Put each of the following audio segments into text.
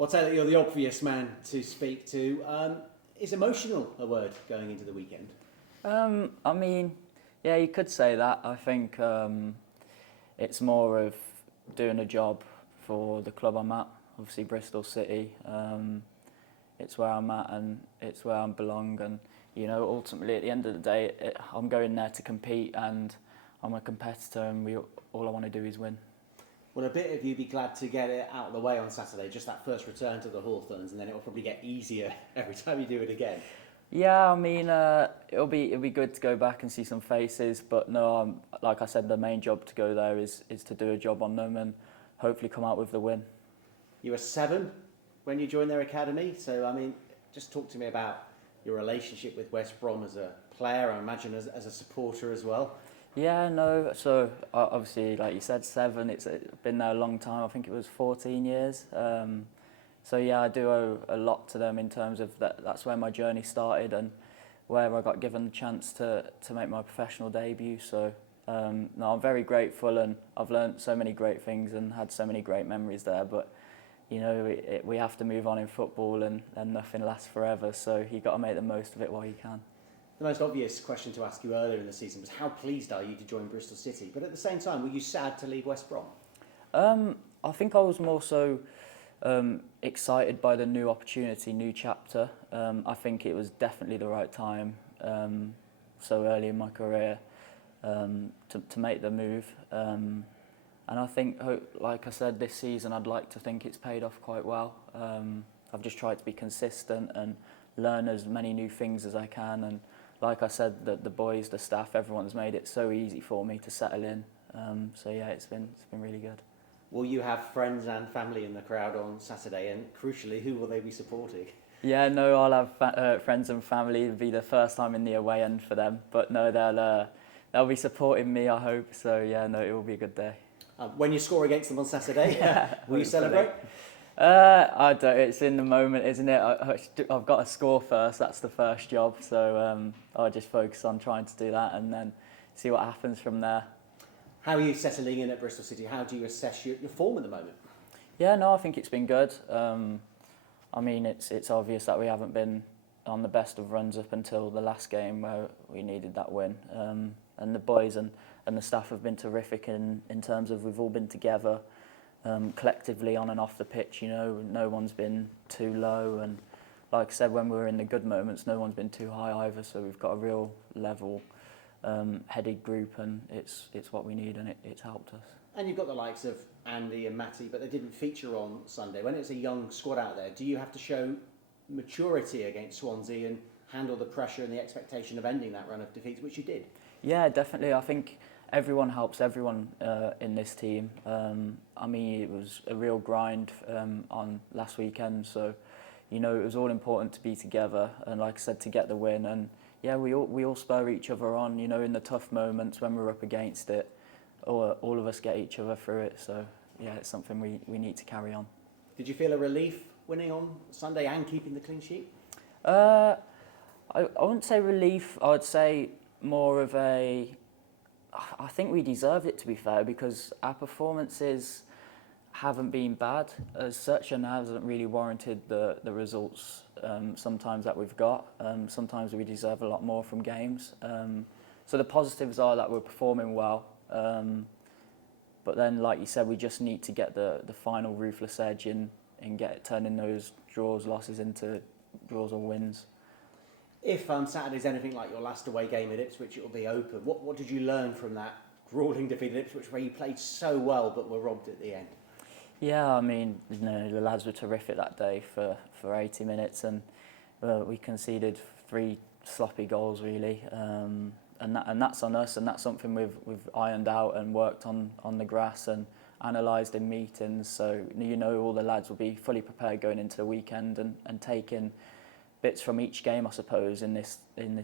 Well, Taylor, you're the obvious man to speak to. Is emotional a word going into the weekend? I mean, yeah, you could say that. I think it's more of doing a job for the club I'm at, obviously Bristol City. It's where I'm at and it's where I belong. And, you know, ultimately at the end of the day, I'm going there to compete and I'm a competitor and all I want to do is win. Well, a bit of you be glad to get it out of the way on Saturday, just that first return to the Hawthorns, and then it will probably get easier every time you do it again. Yeah, I mean, it'll be good to go back and see some faces, but no, like I said, the main job to go there is to do a job on them and hopefully come out with the win. You were 7 when you joined their academy, so I mean, just talk to me about your relationship with West Brom as a player, I imagine as a supporter as well. Yeah, no, so obviously, like you said, 7, it's been there a long time. I think it was 14 years. So yeah, I do owe a lot to them in terms of that's where my journey started and where I got given the chance to make my professional debut. So no, I'm very grateful and I've learnt so many great things and had so many great memories there. But you know, we have to move on in football and nothing lasts forever. So you've got to make the most of it while you can. The most obvious question to ask you earlier in the season was how pleased are you to join Bristol City? But at the same time, were you sad to leave West Brom? I think I was more so excited by the new opportunity, new chapter. I think it was definitely the right time so early in my career to make the move. And I think, like I said, this season I'd like to think it's paid off quite well. I've just tried to be consistent and learn as many new things as I can. And like I said, the boys, the staff, everyone's made it so easy for me to settle in. So yeah, it's been really good. Will you have friends and family in the crowd on Saturday? And crucially, who will they be supporting? Yeah, no, I'll have friends and family. It'll be the first time in the away end for them. But no, they'll be supporting me, I hope. So yeah, no, it will be a good day. When you score against them on Saturday, will you celebrate? I don't. It's in the moment, isn't it? I've got to score first. That's the first job. So I'll just focus on trying to do that and then see what happens from there. How are you settling in at Bristol City? How do you assess your form at the moment? Yeah, no, I think it's been good. I mean, it's obvious that we haven't been on the best of runs up until the last game where we needed that win. And the boys and the staff have been terrific in terms of we've all been together collectively on and off the pitch. You know, no one's been too low, and like I said, when we were in the good moments, no one's been too high either. So we've got a real level headed group, and it's what we need, and it's helped us. And you've got the likes of Andy and Matty, but they didn't feature on Sunday. When it's a young squad out there, do you have to show maturity against Swansea and handle the pressure and the expectation of ending that run of defeats, which you did? Yeah, definitely. I think everyone helps everyone in this team. I mean, it was a real grind on last weekend, so you know it was all important to be together and, like I said, to get the win. And yeah, we all spur each other on. You know, in the tough moments when we're up against it, all of us get each other through it. So yeah, it's something we need to carry on. Did you feel a relief winning on Sunday and keeping the clean sheet? I wouldn't say relief. I would say more of a. I think we deserved it, to be fair, because our performances haven't been bad as such and hasn't really warranted the results sometimes that we've got. Sometimes we deserve a lot more from games. So the positives are that we're performing well. But then, like you said, we just need to get the final ruthless edge and turning those draws, losses into draws or wins. If Saturday's anything like your last away game at Ipswich, it'll be open. What did you learn from that gruelling defeat at Ipswich where you played so well but were robbed at the end? Yeah, I mean, you know, the lads were terrific that day for 80 minutes and we conceded 3 sloppy goals really. And that's on us, and that's something we've ironed out and worked on the grass and analysed in meetings. So you know, all the lads will be fully prepared going into the weekend and taking bits from each game, I suppose, in this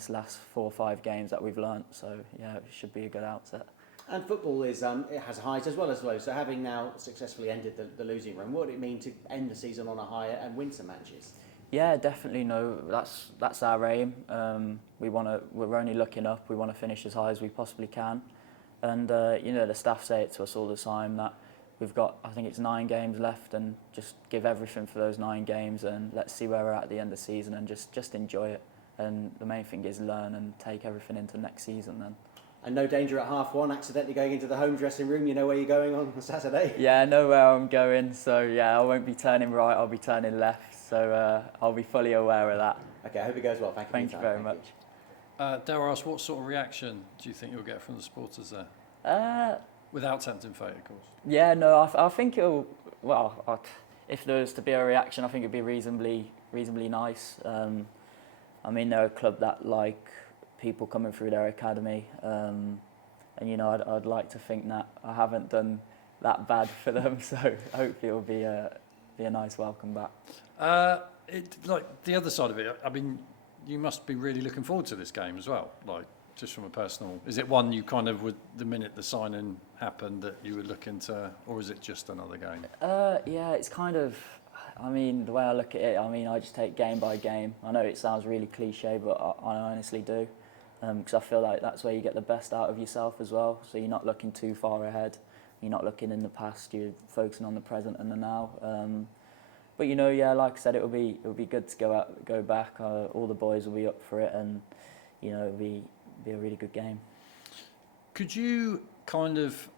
last 4 or 5 games that we've learnt. So yeah, it should be a good outset. And football it has highs as well as lows. So having now successfully ended the losing run, what would it mean to end the season on a high and win some matches? Yeah, definitely. No, that's our aim. We're only looking up. We want to finish as high as we possibly can, and you know, the staff say it to us all the time that we've got, I think it's 9 games left, and just give everything for those 9 games, and let's see where we're at the end of the season, and just enjoy it. And the main thing is learn and take everything into next season then. And no danger at half-1, accidentally going into the home dressing room. You know where you're going on Saturday? Yeah, I know where I'm going, so yeah, I won't be turning right, I'll be turning left, so I'll be fully aware of that. Okay, I hope it goes well. Thank you. Thank you very much. Dare I ask, what sort of reaction do you think you'll get from the supporters there? Without tempting fate, of course. Yeah, no, I think it'll, well, if there was to be a reaction, I think it'd be reasonably nice. I mean, they're a club that like people coming through their academy, and you know, I'd like to think that I haven't done that bad for them, so hopefully it'll be a nice welcome back. Like the other side of it, I mean, you must be really looking forward to this game as well. Like, just from a personal, is it one you kind of would, the minute the signing happened, that you were looking to, or is it just another game? Yeah, it's kind of, I mean, the way I look at it, I mean, I just take game by game. I know it sounds really cliche, but I honestly do. Because I feel like that's where you get the best out of yourself as well. So you're not looking too far ahead. You're not looking in the past. You're focusing on the present and the now. But you know, yeah, like I said, it'll be good to go back. All the boys will be up for it, and you know, it'll be a really good game. Could you kind of,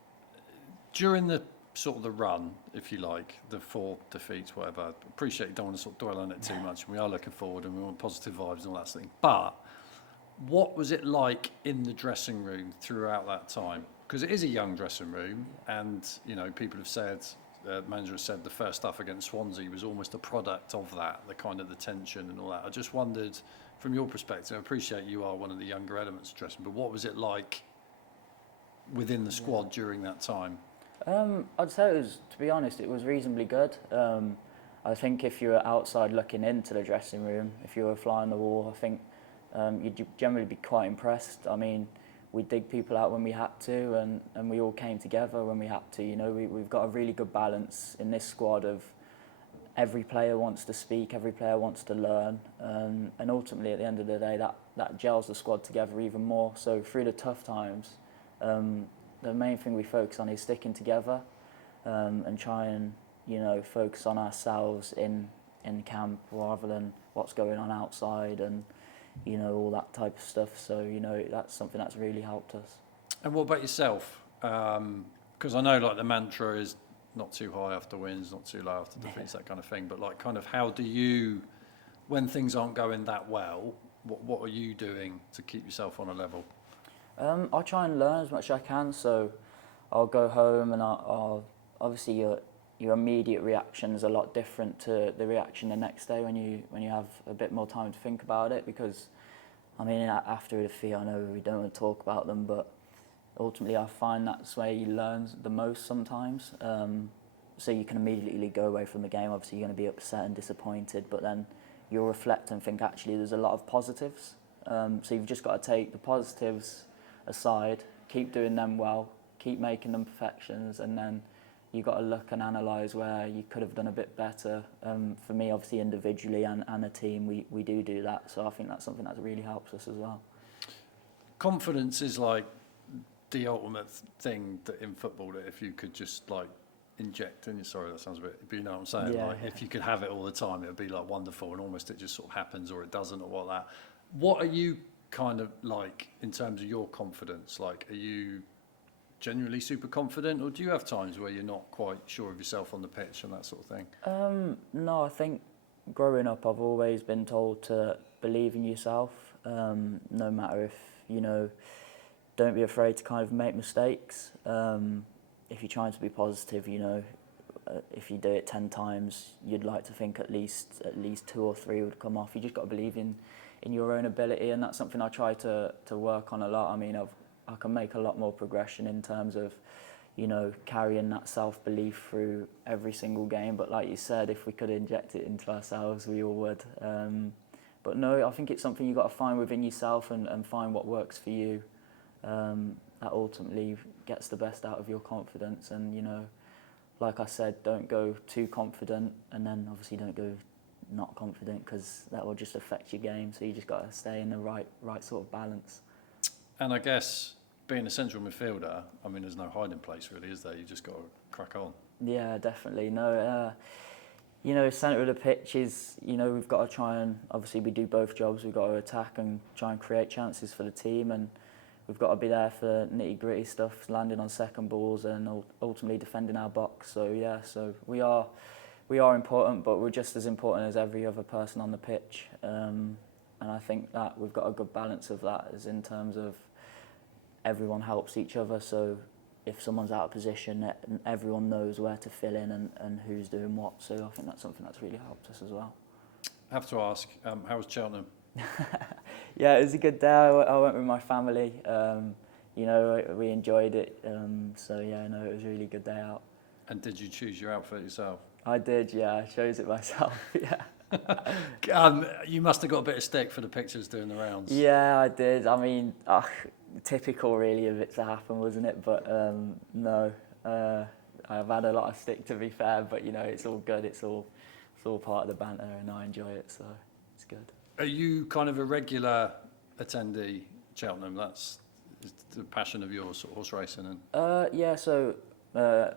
during the sort of the run, if you like, the 4 defeats, whatever, I appreciate you don't want to sort of dwell on it too much. We are looking forward and we want positive vibes and all that thing. But what was it like in the dressing room throughout that time? Because it is a young dressing room, and you know, people have said, the manager has said the first stuff against Swansea was almost a product of that, the kind of the tension and all that. I just wondered, from your perspective, I appreciate you are one of the younger elements of dressing, but what was it like within the squad during that time? I'd say it was, to be honest, it was reasonably good. I think if you were outside looking into the dressing room, if you were a fly on the wall, I think you'd generally be quite impressed. I mean, we dig people out when we had to, and we all came together when we had to. You know, we've got a really good balance in this squad of every player wants to speak, every player wants to learn, and ultimately at the end of the day, that gels the squad together even more. So through the tough times, the main thing we focus on is sticking together, and try and, you know, focus on ourselves in camp rather than what's going on outside, and you know, all that type of stuff. So, you know, that's something that's really helped us. And what about yourself? Because I know, like, the mantra is not too high after wins, not too low after defeats, that kind of thing. But, like, kind of how do you, when things aren't going that well, what are you doing to keep yourself on a level? I try and learn as much as I can. So I'll go home, and I'll obviously your immediate reaction is a lot different to the reaction the next day when you have a bit more time to think about it. Because, I mean, after a defeat, I know we don't want to talk about them, but ultimately I find that's where you learn the most sometimes. So you can immediately go away from the game. Obviously, you're going to be upset and disappointed, but then you'll reflect and think, actually, there's a lot of positives. So you've just got to take the positives aside, keep doing them well, keep making them perfections, and then you've got to look and analyse where you could have done a bit better. For me, obviously, individually and a team, we do that. So I think that's something that really helps us as well. Confidence is like the ultimate thing that in football, that if you could just like inject in, sorry that sounds a bit, but you know what I'm saying, Yeah, like if you could have it all the time, it would be like wonderful, and almost it just sort of happens or it doesn't or what that. What are you kind of like in terms of your confidence? Like, are you genuinely super confident, or do you have times where you're not quite sure of yourself on the pitch and that sort of thing? No, I think growing up I've always been told to believe in yourself, no matter if, you know, don't be afraid to kind of make mistakes. If you're trying to be positive, you know, if you do it 10 times, you'd like to think at least 2 or 3 would come off. You just got to believe in your own ability, and that's something I try to work on a lot. I mean, I can make a lot more progression in terms of, you know, carrying that self-belief through every single game. But like you said, if we could inject it into ourselves, we all would. But no, I think it's something you've got to find within yourself and find what works for you. That ultimately gets the best out of your confidence. And, you know, like I said, don't go too confident, and then obviously don't go not confident, because that will just affect your game. So you just got to stay in the right sort of balance. And I guess being a central midfielder, I mean, there's no hiding place really, is there? You just got to crack on. Yeah, definitely. No, you know, centre of the pitch is, you know, we've got to try and, obviously we do both jobs. We've got to attack and try and create chances for the team, and we've got to be there for nitty gritty stuff, landing on second balls and ultimately defending our box. So yeah, so we are important, but we're just as important as every other person on the pitch. And I think that we've got a good balance of that, as in terms of everyone helps each other. So if someone's out of position, everyone knows where to fill in and who's doing what. So I think that's something that's really helped us as well. I have to ask, how was Cheltenham? Yeah, it was a good day. I went with my family. You know, we enjoyed it. So yeah, no, it was a really good day out. And did you choose your outfit yourself? I did, yeah. I chose it myself, yeah. You must have got a bit of stick for the pictures doing the rounds. Yeah, I did. I mean, typical really of it to happen, wasn't it? But no, I've had a lot of stick, to be fair. But you know, it's all good. It's all part of the banter, and I enjoy it, so it's good. Are you kind of a regular attendee, Cheltenham? That's the passion of yours, horse racing, and Yeah. So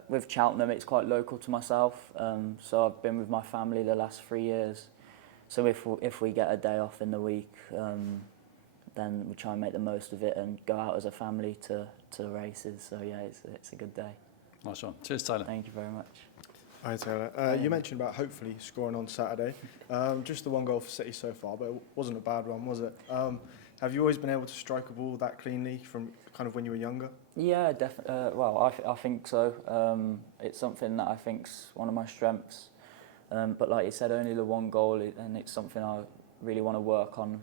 with Cheltenham, it's quite local to myself. So I've been with my family the last 3 years. So if we get a day off in the week, then we try and make the most of it and go out as a family to the races. So yeah, it's a good day. Nice one. Cheers, Taylor. Thank you very much. Hi Taylor. You mentioned about hopefully scoring on Saturday. Just the one goal for City so far, but it wasn't a bad one, was it? Have you always been able to strike a ball that cleanly from kind of when you were younger? Yeah, definitely. Well, I think so. It's something that I think's one of my strengths. But like you said, only the one goal, and it's something I really want to work on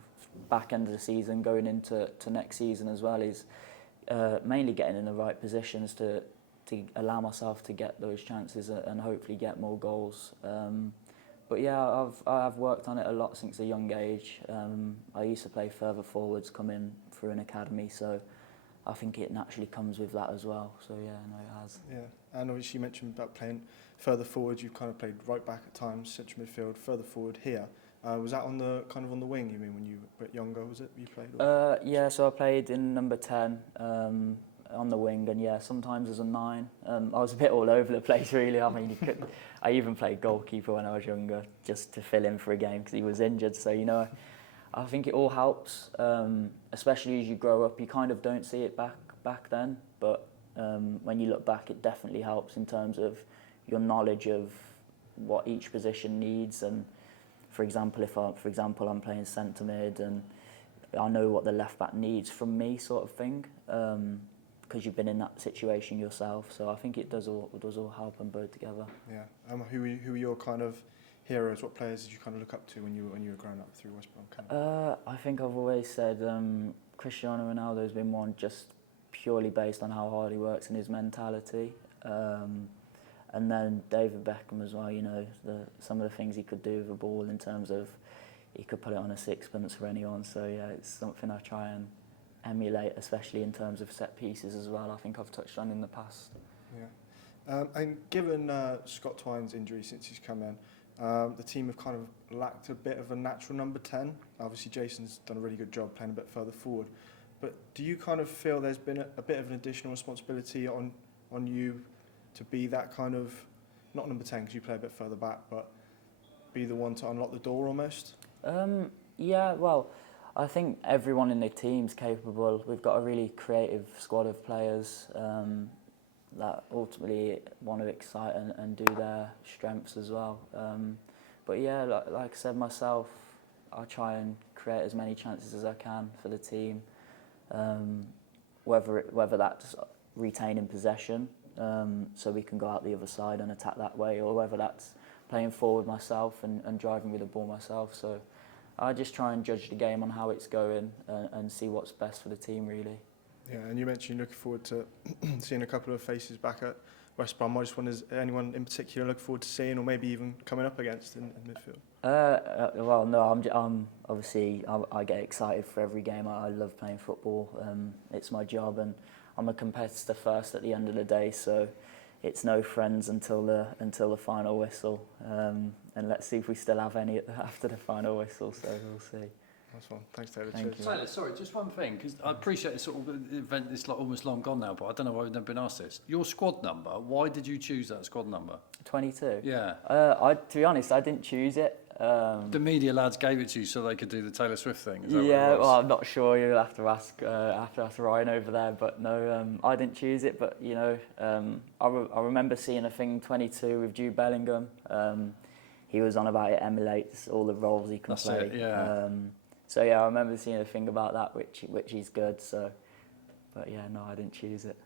back end of the season, going into next season as well, is mainly getting in the right positions to allow myself to get those chances and hopefully get more goals. But yeah, I've worked on it a lot since a young age. I used to play further forwards coming through an academy, so I think it naturally comes with that as well. So yeah, no, it has. Yeah, and obviously you mentioned about playing further forward. You've kind of played right back at times, central midfield, further forward here. Was that on the wing? You mean when you were a bit younger? Was it you played? Yeah, so I played in number 10 on the wing, and yeah, sometimes as a 9. I was a bit all over the place really. I mean, I even played goalkeeper when I was younger, just to fill in for a game because he was injured. So you know, I think it all helps, especially as you grow up. You kind of don't see it back then, but when you look back, it definitely helps in terms of your knowledge of what each position needs. And for example, I'm playing centre mid, and I know what the left back needs from me, sort of thing, because you've been in that situation yourself. So I think it does all help and bode together. Yeah. Who were your kind of heroes? What players did you kind of look up to when you were growing up through West Brom? I think I've always said Cristiano Ronaldo has been one, just purely based on how hard he works and his mentality. And then David Beckham as well, you know, some of the things he could do with the ball in terms of he could put it on a sixpence for anyone. So yeah, it's something I try and emulate, especially in terms of set pieces as well. I think I've touched on in the past. Yeah. And given Scott Twine's injury since he's come in, the team have kind of lacked a bit of a natural number 10. Obviously Jason's done a really good job playing a bit further forward. But do you kind of feel there's been a bit of an additional responsibility on you to be that kind of, not number 10 because you play a bit further back, but be the one to unlock the door almost? Yeah, well, I think everyone in the team's capable. We've got a really creative squad of players that ultimately want to excite and do their strengths as well. But yeah, like I said myself, I try and create as many chances as I can for the team, whether that's retaining possession, so we can go out the other side and attack that way, or whether that's playing forward myself and driving with the ball myself. So I just try and judge the game on how it's going and see what's best for the team, really. Yeah, and you mentioned you're looking forward to seeing a couple of faces back at West Brom. I just wonder, is anyone in particular looking forward to seeing, or maybe even coming up against in midfield? Well, no, I'm obviously I get excited for every game. I love playing football. It's my job, and I'm a competitor first at the end of the day. So it's no friends until the final whistle. And let's see if we still have any after the final whistle. So we'll see. That's one. Thanks, Taylor. Thank Cheers. you. Taylor, sorry, just one thing, because I appreciate this sort of event is like almost long gone now, but I don't know why we've never been asked this. Your squad number, why did you choose that squad number? 22. Yeah. To be honest, I didn't choose it. The media lads gave it to you so they could do the Taylor Swift thing. Is that Yeah, what it was? well, I'm not sure. You'll have to ask Ryan over there. But no, I didn't choose it. But you know, I remember seeing a thing 22 with Jude Bellingham. He was on about it emulates all the roles he can That's play. it, yeah. So yeah, I remember seeing a thing about that, which is good. So, but yeah, no, I didn't choose it.